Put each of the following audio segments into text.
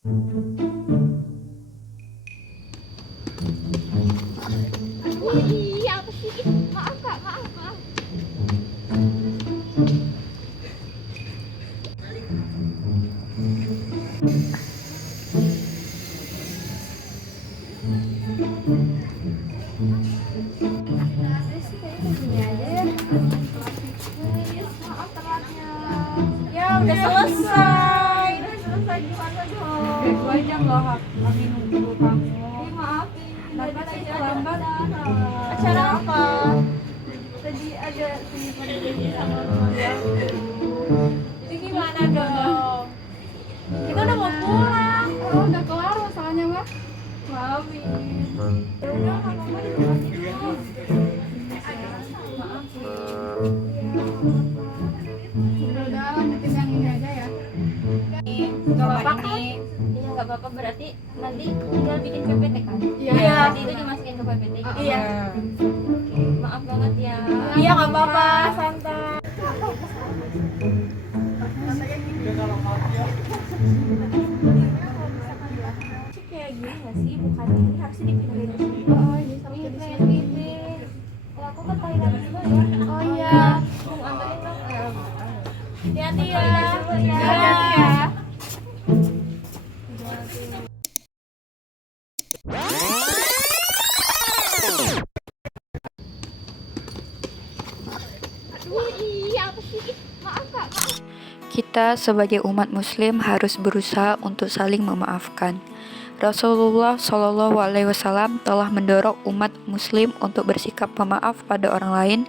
Iya apa sih? Maaf kak, maaf maaf. Maaf telatnya. Ya udah selesai. Udah selesai gimana dong? Itu aja loh, kami nunggu kamu. Maafin. Kenapa sih terlambat? Acara apa? Tadi ada seniman jadi sama keluarga. Jadi gimana dong? Kita udah mau pulang. Oh, udah kelar masalahnya, Mbak. Maafin. Ya udah nggak apa-apa di rumah dulu. Udah lanjutin yang ini aja ya. Nggak apa-apa kan? Iya nggak apa-apa berarti nanti tinggal bikin PPT kan? Iya. Nanti itu dimasukin ke PPT. Iya. Oke, maaf banget ya. Iya, nggak apa-apa. Santai. Kayak gini nggak sih? Bukan ini harusnya dipindahin ke sini. Oh, ini sama Iya, di pengen sini. pipis. Ya, aku ke toilet dulu ya. Oh iya. Mau anterin dong. Hati-hati ya. Hati-hati ya. Aduh, iya apa sih? Maaf kak, maaf. Kita sebagai umat muslim harus berusaha untuk saling memaafkan. Rasulullah Shallallahu Alaihi Wasallam telah mendorong umat muslim untuk bersikap pemaaf pada orang lain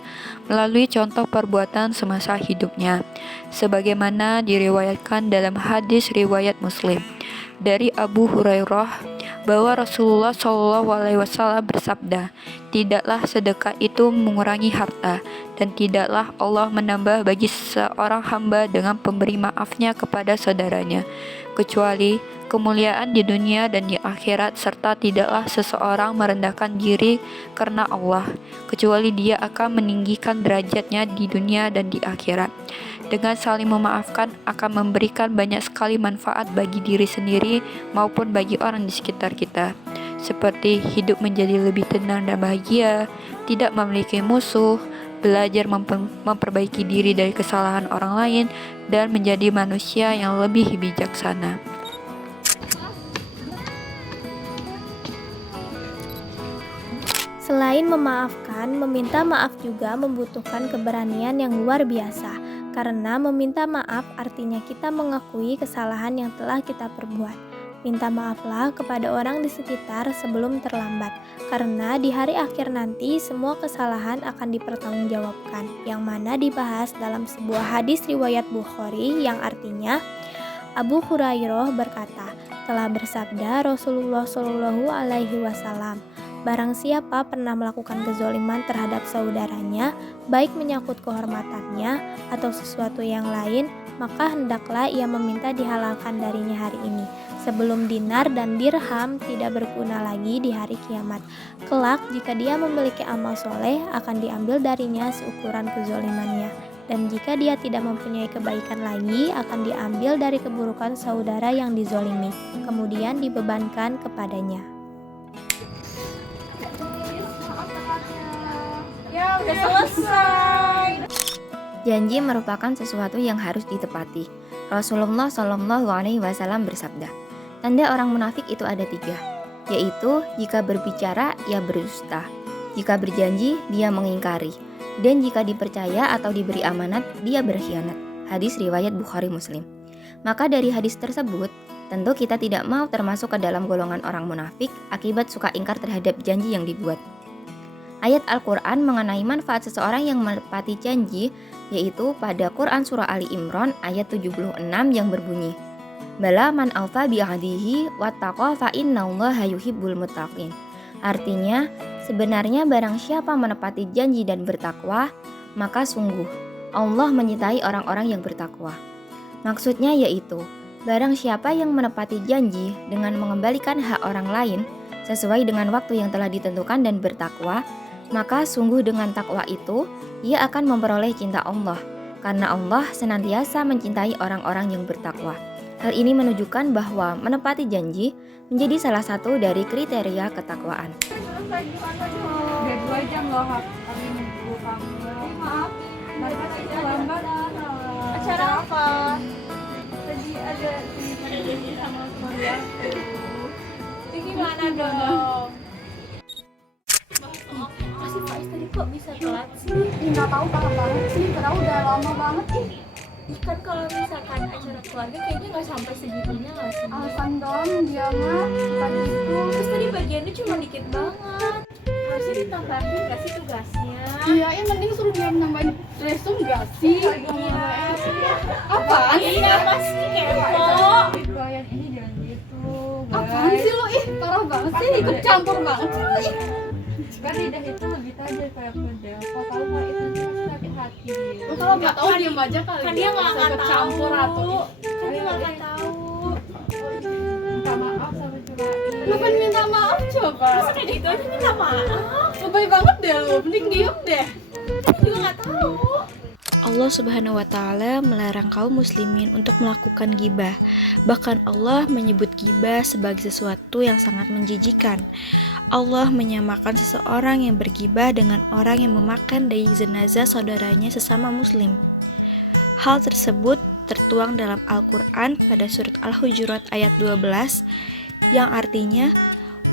melalui contoh perbuatan semasa hidupnya, sebagaimana diriwayatkan dalam hadis riwayat Muslim dari Abu Hurairah bahwa Rasulullah Shallallahu Alaihi Wasallam bersabda, "Tidaklah sedekah itu mengurangi harta, dan tidaklah Allah menambah bagi seorang hamba dengan pemberi maafnya kepada saudaranya, kecuali kemuliaan di dunia dan di akhirat, serta tidaklah seseorang merendahkan diri karena Allah, kecuali dia akan meninggikan derajatnya di dunia dan di akhirat." Dengan saling memaafkan akan memberikan banyak sekali manfaat bagi diri sendiri maupun bagi orang di sekitar kita, seperti hidup menjadi lebih tenang dan bahagia, tidak memiliki musuh, belajar memperbaiki diri dari kesalahan orang lain, dan menjadi manusia yang lebih bijaksana. Selain memaafkan, meminta maaf juga membutuhkan keberanian yang luar biasa. Karena meminta maaf artinya kita mengakui kesalahan yang telah kita perbuat. Minta maaflah kepada orang di sekitar sebelum terlambat. Karena di hari akhir nanti semua kesalahan akan dipertanggungjawabkan. Yang mana dibahas dalam sebuah hadis riwayat Bukhari yang artinya Abu Hurairah berkata, telah bersabda Rasulullah Shallallahu Alaihi Wasallam, barang siapa pernah melakukan kezoliman terhadap saudaranya, baik menyangkut kehormatannya atau sesuatu yang lain, maka hendaklah ia meminta dihalalkan darinya hari ini, sebelum dinar dan dirham tidak berguna lagi di hari kiamat. Kelak jika dia memiliki amal soleh, akan diambil darinya seukuran kezolimannya. Dan jika dia tidak mempunyai kebaikan lagi, akan diambil dari keburukan saudara yang dizolimi, kemudian dibebankan kepadanya. Ya udah selesai. Janji merupakan sesuatu yang harus ditepati. Rasulullah Shallallahu Alaihi Wasallam bersabda, tanda orang munafik itu ada 3, yaitu jika berbicara ia berdusta, jika berjanji dia mengingkari, dan jika dipercaya atau diberi amanat dia berkhianat. Hadis riwayat Bukhari Muslim. Maka dari hadis tersebut, tentu kita tidak mau termasuk ke dalam golongan orang munafik akibat suka ingkar terhadap janji yang dibuat. Ayat Al-Quran mengenai manfaat seseorang yang menepati janji, yaitu pada Quran Surah Ali Imran ayat 76 yang berbunyi, Bala man awfa bi'ahdihi wattaqa fa innallaha yuhibbul muttaqin. Artinya, sebenarnya barang siapa menepati janji dan bertakwa, maka sungguh Allah menyintai orang-orang yang bertakwa. Maksudnya yaitu, barang siapa yang menepati janji dengan mengembalikan hak orang lain sesuai dengan waktu yang telah ditentukan dan bertakwa, maka sungguh dengan takwa itu, ia akan memperoleh cinta Allah, karena Allah senantiasa mencintai orang-orang yang bertakwa. Hal ini menunjukkan bahwa menepati janji menjadi salah satu dari kriteria ketakwaan. Udah 2 jam loh hari Minggu kamu. Maaf, mereka terlambat. Acara apa? Tadi ada di sama keluarga. Ini gimana dong? Masih Faiz tadi kok bisa telat sih? Nggak tahu parah banget sih, karena udah lama banget ih. Kan kalau misalkan acara keluarga kayaknya nggak sampai segitunya nggak sih? Alasan doang dia mah tadi itu. Terus tadi bagiannya cuma dikit banget. Harusnya ditambahin nggak sih tugasnya? Iya, yang penting suruh dia nambahin resume gak sih? Apaan sih? Iya pasti kepo. Bayar ini jangan gitu. Apaan sih lo ih, parah banget sih, ikut campur banget sih lo ih. Kan lidah itu lebih tajam kayak pedang. Kok tahu mah itu pasti sakit hati dia. Lo kalau nggak tahu diem aja kali. Kan dia nggak usah akan ikut campur tahu. atau Kan dia nggak akan tahu. Minta maaf sama curain. lo kan minta maaf coba. Masa kayak gitu aja minta maaf? Lebay banget deh lo, mending diem deh. Kan juga nggak tahu. Allah Subhanahu wa Ta'ala melarang kaum Muslimin untuk melakukan gibah. Bahkan Allah menyebut gibah sebagai sesuatu yang sangat menjijikan. Allah menyamakan seseorang yang bergibah dengan orang yang memakan daging jenazah saudaranya sesama Muslim. Hal tersebut tertuang dalam Al-Quran pada surat Al-Hujurat ayat 12 yang artinya,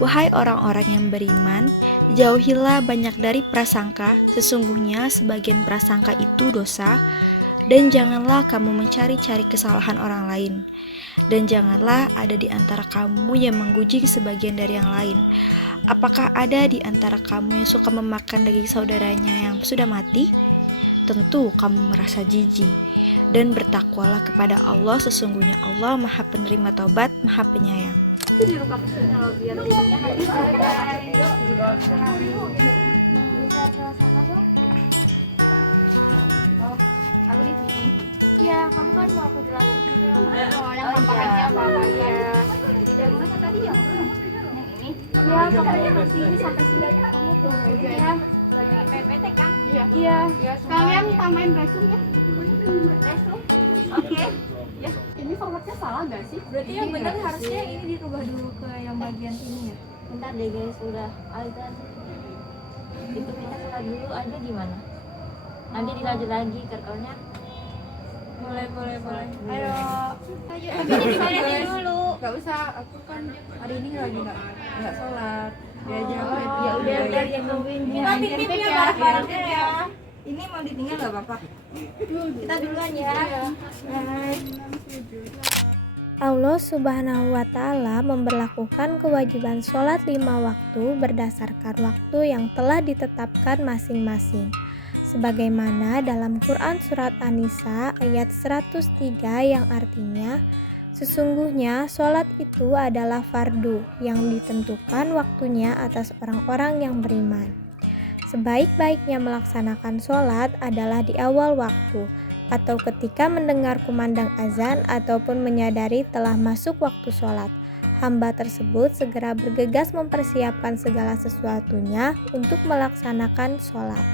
"Wahai orang-orang yang beriman, jauhilah banyak dari prasangka, sesungguhnya sebagian prasangka itu dosa, dan janganlah kamu mencari-cari kesalahan orang lain, dan janganlah ada di antara kamu yang menggunjing sebagian dari yang lain. Apakah ada di antara kamu yang suka memakan daging saudaranya yang sudah mati? Tentu kamu merasa jijik, dan bertakwalah kepada Allah, sesungguhnya Allah Maha Penerima Taubat, Maha Penyayang." Di luka pesirnya lo biar isinya habis. Oh, aku di sini. Iya, kamu kan mau aku bilang. Oh, yang tampakannya apa-apa ya. Dari mana tadi yang ini? Iya, pokoknya nanti ini sampai sini kamu tunggu aja ya. PPT kan? Iya. Iya. Kalian tambahin resume ya. Resume. Oke. Ini formatnya salah gak sih? Berarti yang benar harusnya ini dirubah dulu ke yang bagian sini ya. Bentar deh guys, udah azan. Itu kita sholat dulu aja gimana? Nanti dilanjut lagi kerjanya. Boleh. Ayo. Tapi ini diberesin dulu. Gak usah, aku kan hari ini lagi nggak sholat. Dia aja. Ya udah yang nungguin dia. Kita titip ya barang-barangnya ya. Ini mau ditinggal nggak apa-apa? Kita duluan ya. Bye. Allah Subhanahu wa Ta'ala memberlakukan kewajiban sholat 5 waktu berdasarkan waktu yang telah ditetapkan masing-masing. Sebagaimana dalam Quran Surat An-Nisa ayat 103 yang artinya, sesungguhnya sholat itu adalah fardu yang ditentukan waktunya atas orang-orang yang beriman. Sebaik-baiknya melaksanakan sholat adalah di awal waktu, atau ketika mendengar kumandang azan ataupun menyadari telah masuk waktu sholat. Hamba tersebut segera bergegas mempersiapkan segala sesuatunya untuk melaksanakan sholat.